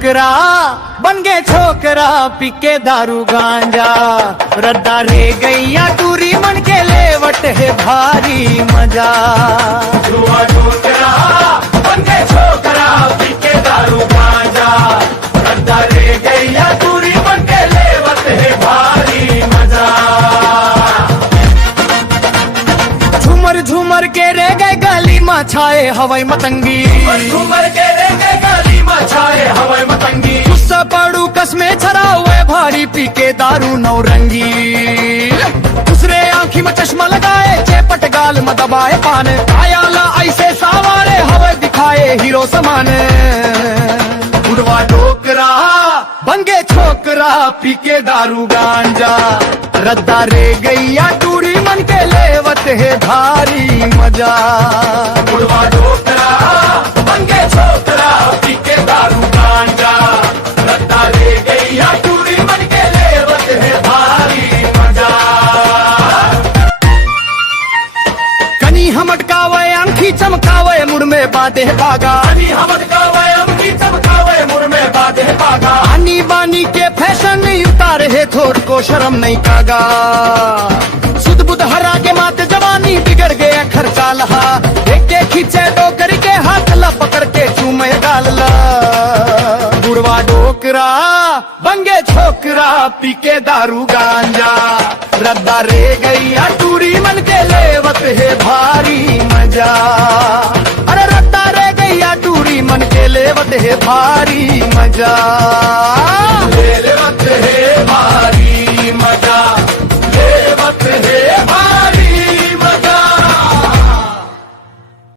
डोकरा बन गए छोकरा, पीके दारू गांजा, रद्दा रे गैया टूरी मन के लेवट है भारी मजा। जुआ डोकरा बन गए छोकरा, पीके दारू गांजा, रद्दा रे गैया टूरी मन के लेवट है भारी मजा। झूमर झूमर के रे गए गाली माँ छाए हवाई मतंगी, झूमर के रे गए गाली माँ छाए हवाई मतंगी। गुस्सा पड़ू कसमे छरा हुए भारी, पीके दारू नौरंगी, दूसरे आंखी में चश्मा लगाए, चेपट गाल में दबाए पान, आयाला ऐसे सावारे हवा दिखाए हीरो समान। उड़वा डोकरा बन गए छोकरा, पीके दारू गांजा, रद्दा रे गैया टूरी मन के लेवत है भारी मजा। उड़वा डोकरा बन गए छोकरा, पीके दारू गांजा, रद्दा रे गैया टूरी मन के लेवत है भारी मजा। कनी हम अटकावे आंखी चमकावे, मुड़ में बाते बागा, कनी हम अटकावे आंखी चमकावे, मुड़ में बाते बागा। आनी बानी के फैशन नहीं उतारे है, थोड़ को शर्म नहीं कागा, सुध बुध हरा के मात जवानी बिगड़ गया खर्चा लहा, देख के खींचे डोकर के हाथ ला पकड़ के चूमे गाल ला। बुढ़वा डोकरा बन गए छोकरा, पीके दारू गांजा, रद्दा रे गैया टूरी मन के लेवत है भारी मजा। अरे रद्दा रे गैया टूरी मन के लेवत है भारी मजा।